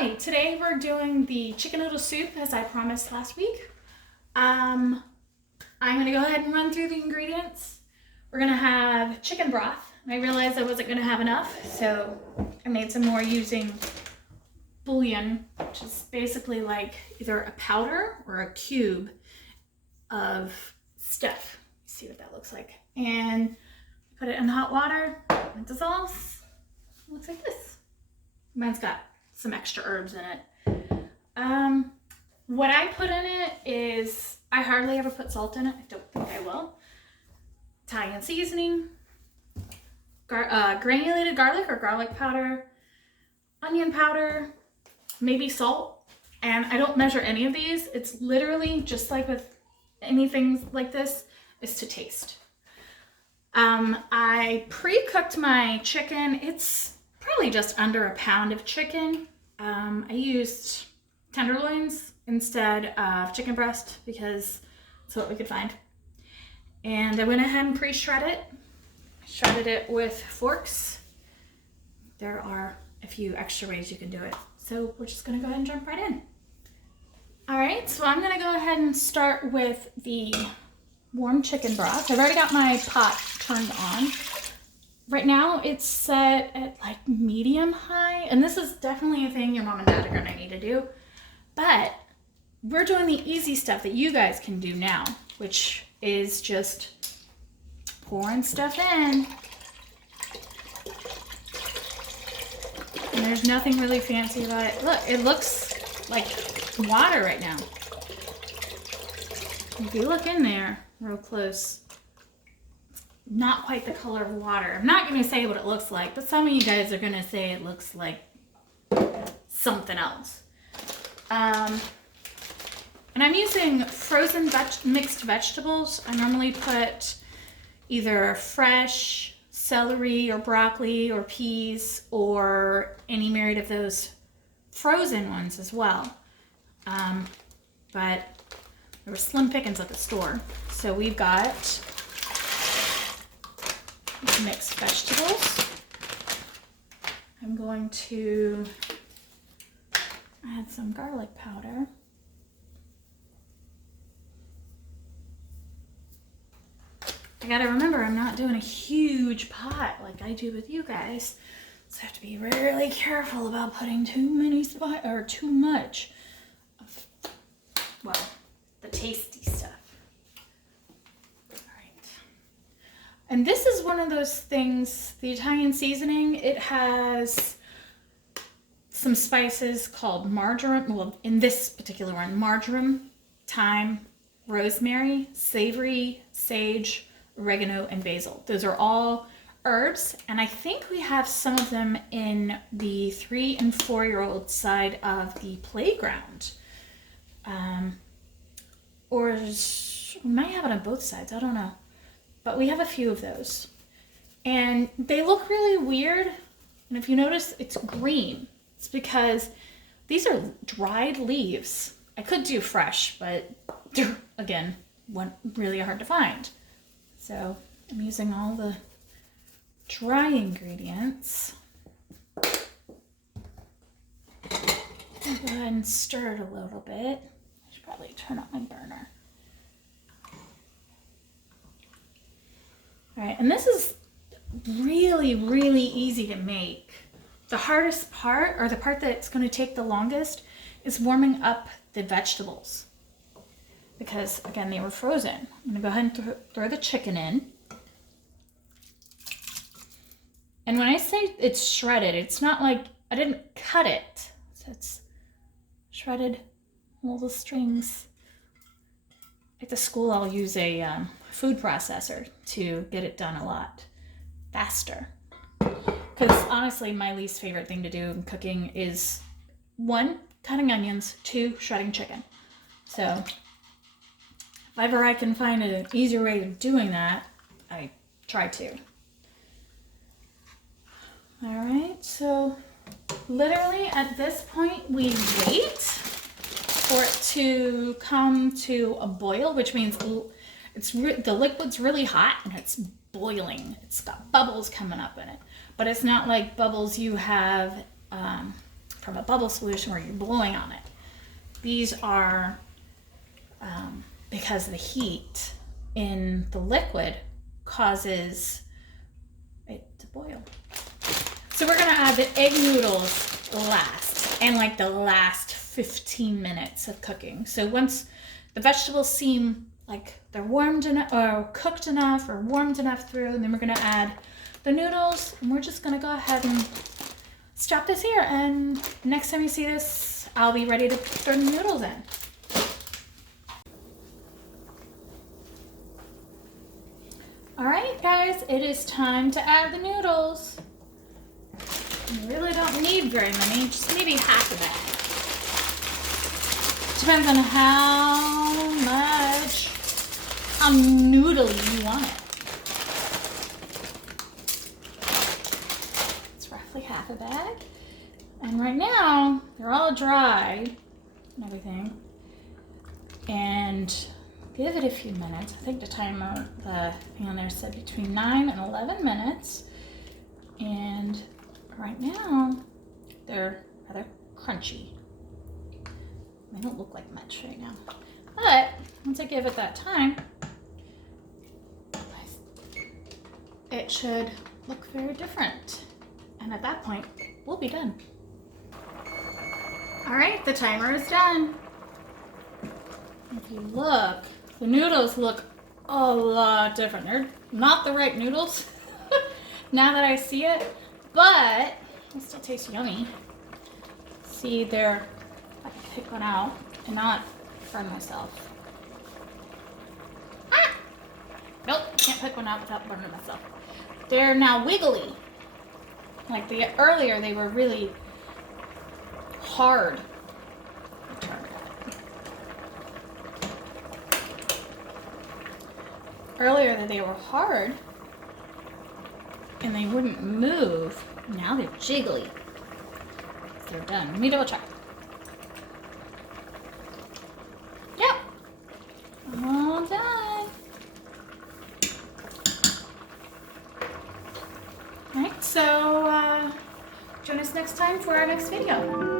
Hi, today we're doing the chicken noodle soup as I promised last week. I'm gonna go ahead and run through the ingredients. We're gonna have chicken broth. I realized I wasn't gonna have enough, so I made some more using bouillon, which is basically like either a powder or a cube of stuff. See what that looks like. And put it in hot water, it dissolves. It looks like this. Mine's got some extra herbs in it. What I put in it is, I hardly ever put salt in it. I don't think I will. Italian seasoning, granulated garlic or garlic powder, onion powder, maybe salt. And I don't measure any of these. It's literally just like with anything like this, is to taste. I pre-cooked my chicken. It's probably just under a pound of chicken. I used tenderloins instead of chicken breast because that's what we could find. And I went ahead and pre-shred it. Shredded it with forks. There are a few extra ways you can do it. So we're just gonna go ahead and jump right in. All right, so I'm gonna go ahead and start with the warm chicken broth. I've already got my pot turned on. Right now it's set at like medium high, and this is definitely a thing your mom and dad are gonna need to do. But we're doing the easy stuff that you guys can do now, which is just pouring stuff in. And there's nothing really fancy about it. Look, it looks like water right now. If you look in there real close, not quite the color of water. I'm not going to say what it looks like, but some of you guys are going to say it looks like something else. And I'm using frozen mixed vegetables. I normally put either fresh celery or broccoli or peas or any myriad of those frozen ones as well. But there were slim pickings at the store. So we've got mixed vegetables. I'm going to add some garlic powder. I gotta remember I'm not doing a huge pot like I do with you guys. So I have to be really careful about putting too much of, well, the tasty stuff. And this is one of those things, the Italian seasoning, it has some spices called marjoram, well, in this particular one, marjoram, thyme, rosemary, savory, sage, oregano, and basil. Those are all herbs, and I think we have some of them in the 3- and 4-year-old side of the playground. Or we might have it on both sides, I don't know. But we have a few of those. And they look really weird. And if you notice, it's green. It's because these are dried leaves. I could do fresh, but they're, again, really hard to find. So I'm using all the dry ingredients. I'll go ahead and stir it a little bit. I should probably turn up my burner. All right, and this is really, really easy to make. The hardest part, or the part that's going to take the longest, is warming up the vegetables. Because, again, they were frozen. I'm going to go ahead and throw the chicken in. And when I say it's shredded, it's not like I didn't cut it. So it's shredded, all the strings. At the school, I'll use a food processor to get it done a lot faster. Because honestly, my least favorite thing to do in cooking is 1, cutting onions, 2, shredding chicken. So if ever I can find an easier way of doing that, I try to. All right, so literally at this point, we wait for it to come to a boil, which means the liquid's really hot and it's boiling. It's got bubbles coming up in it, but it's not like bubbles you have from a bubble solution where you're blowing on it. These are because the heat in the liquid causes it to boil. So we're gonna add the egg noodles last, and like the last 15 minutes of cooking. So once the vegetables seem like they're warmed enough or cooked enough or warmed enough through, and then we're gonna add the noodles, and we're just gonna go ahead and stop this here. And next time you see this, I'll be ready to throw the noodles in. All right, guys, it is time to add the noodles. You really don't need very many, just maybe half of that. Depends on how noodly you want it. It's roughly half a bag. And right now, they're all dry and everything. And give it a few minutes. I think the timer, the thing on there said between 9 and 11 minutes. And right now, they're rather crunchy. They don't look like much right now. But once I give it that time, it should look very different. And at that point, we'll be done. All right, the timer is done. If you look, the noodles look a lot different. They're not the right noodles now that I see it, but they still taste yummy. See, I can pick one out and not burn myself. Ah! Nope, can't pick one out without burning myself. They're now wiggly. Like earlier, they were really hard. Earlier they were hard and they wouldn't move. Now they're jiggly. They're done. Let me double check. Yep. All done. All right, so join us next time for our next video.